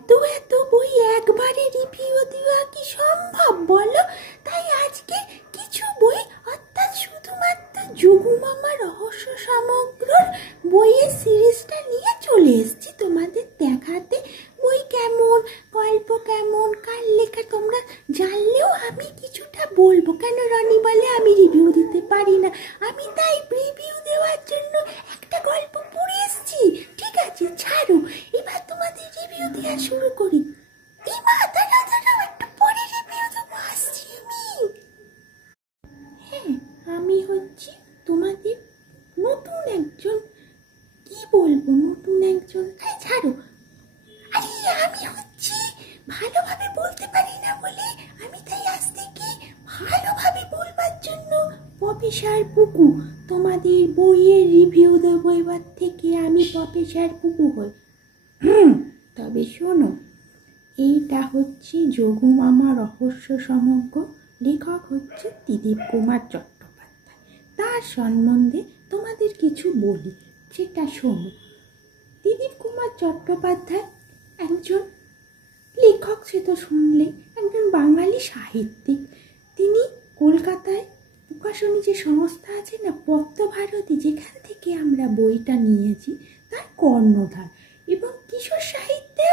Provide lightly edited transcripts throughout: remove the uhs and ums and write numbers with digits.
এত এত বই একবারে রিভিউ দেওয়া কি সম্ভব বলো? তাই আজকে কিছু বই অর্থাৎ শুধুমাত্র যোগু মামা রহস্য সমগ্রর বইয়ের সিরিজটা নিয়ে চলে এসেছি তোমাদের দেখাতে। বই কেমন, গল্প কেমন, কার লেখা তোমরা জানলেও আমি কিছুটা বলবো। কেন রনি বলে আমি রিভিউ দিতে পারি না, আমি তাই রিভিউ দেওয়ার জন্য একটা গল্প পড়ে এসেছি। ঠিক আছে, ছাড়ো, এবার তোমাদের রিভিউ দেওয়া শুরু করি। একটু পরে রিভিউ দেবো, আসছি আমি। হ্যাঁ, আমি হচ্ছি তোমাদের নতুন একজন, কি বলবো, নতুন একজন, ছাড়ো। আরে আমি হচ্ছি, ভালোভাবে বলতে পারি না বলে আমি তাই আজ থেকে ভালোভাবে বলবার জন্য প্রফেসর পুকু তোমাদের বইয়ের রিভিউ দেবো। এবার থেকে আমি প্রফেসর পুকু হই। তবে শোনো, এইটা হচ্ছে যোগু মামা রহস্য সমগ্র, লেখক হচ্ছে ত্রিদীপ কুমার চট্টোপাধ্যায়। তার সম্বন্ধে তোমাদের কিছু বলি, সেটা শোনো। ত্রিদীপ কুমার চট্টোপাধ্যায় একজন লেখক, সে তো শুনলে, একজন বাঙালি সাহিত্যিক। তিনি কলকাতায় প্রকাশনী যে সংস্থা আছে না, পদ্মভারতী, যেখান থেকে আমরা বইটা নিয়েছি, তার কর্ণধার। এবং কিশোর সাহিত্যে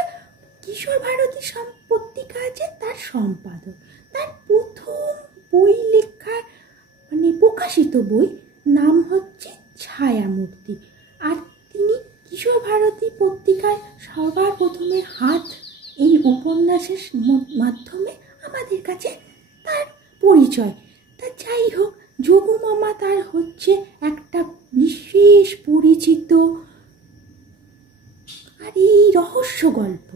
কিশোর ভারতী পত্রিকা আছে, তার সম্পাদক। তার প্রথম বই লেখার প্রকাশিত বই নাম হচ্ছে ছায়ামূর্তি। আর তিনি কিশোর ভারতী পত্রিকায় সবার প্রথমে হাত এই উপন্যাসের মাধ্যমে আমাদের কাছে তার পরিচয়। তা যাই হোক, যোগু মামা তার হচ্ছে একটা বিশেষ পরিচিত আর এই রহস্য গল্প।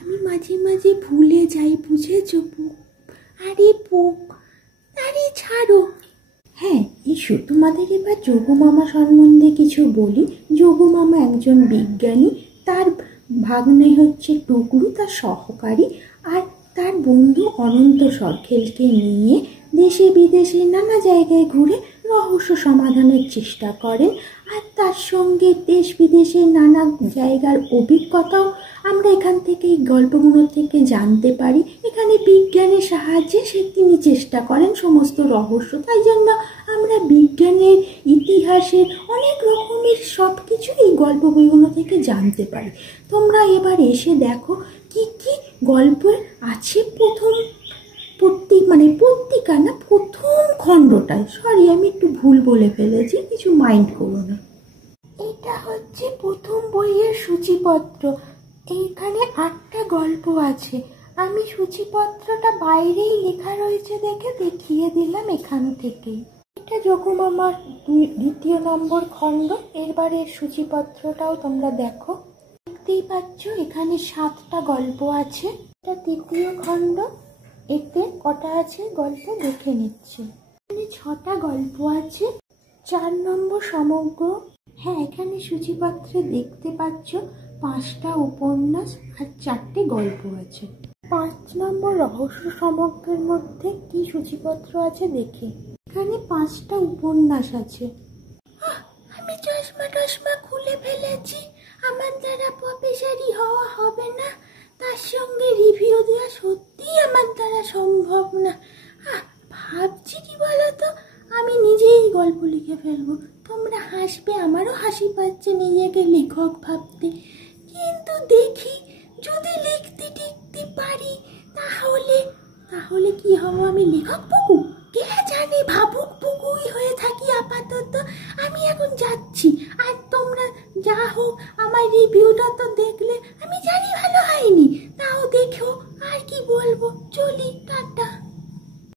আমি মাঝে মাঝে ভুলে যাই, বুঝেছ? আরে ছাড়ো। হ্যাঁ, এসো তোমাদের এবার যোগু মামা সম্বন্ধে কিছু বলি। যোগু মামা একজন বিজ্ঞানী, তার ভাগ্নে হচ্ছে টুকরু, তার সহকারী, আর তার বন্ধু অনন্ত সরখেলকে নিয়ে দেশে বিদেশে নানা জায়গায় ঘুরে রহস্য সমাধানের চেষ্টা করেন। আর তার সঙ্গে দেশ বিদেশের নানা জায়গার অভিজ্ঞতাও আমরা এখান থেকে, এই গল্পগুলো থেকে জানতে পারি। এখানে বিজ্ঞানের সাহায্যে তিনি চেষ্টা করেন সমস্ত রহস্য। তাই জন্য আমরা বিজ্ঞানের, ইতিহাসের অনেক রকমের সব কিছু এই গল্প বইগুলো থেকে জানতে পারি। তোমরা এবার এসে দেখো কি কি গল্প আছে প্রথম পত্রিকা না, প্রথম খণ্ডটায়। সরি, আমি একটু ভুল বলে ফেলেছি, কিছু মাইন্ড করো না। এটা হচ্ছে প্রথম বইয়ের সূচিপত্র। এইখানে 8টা গল্প আছে। আমি সূচিপত্রটা বাইরেই লেখা রয়েছে দেখে দেখিয়ে দিলাম এখান থেকেই। এটা যোগু মামার 2য় নম্বর খণ্ড। এবারে সূচিপত্রটাও তোমরা দেখো, দেখতেই পাচ্ছ এখানে 7টা গল্প আছে। এটা 3য় খণ্ড। এতে কটা আছে গল্প দেখে নিচ্ছি। এখানে 6টা গল্প আছে। 4 নম্বর সমগ্র। হ্যাঁ, এখানে সূচিপত্রে দেখতে পাচ্ছ 5টা উপন্যাস আর 4টে গল্প আছে। 5 নম্বর রহস্য সমগ্রের মধ্যে কি সূচিপত্র আছে দেখি। এখানে 5টা উপন্যাস আছে। আমি চশমা খুলে ফেলেছি। আমার দ্বারা প্রফেসরই হওয়া হবে না, তার সঙ্গে রিভিউ দেওয়া সত্যি আমার দ্বারা সম্ভব না। ভাবছি কি বলতো, আমি নিজেই গল্প লিখে ফেলবো। তোমরা হাসবে, আমারও হাসি পাচ্ছে নিজেকে লেখক ভাবতে। কিন্তু দেখি যদি লিখতে টিখতে পারি তাহলে কি হবো, আমি লেখক পুকু? কে জানে, ভাবুক পুকুই হয়ে থাকি আপাতত। আমি এখন যাচ্ছি।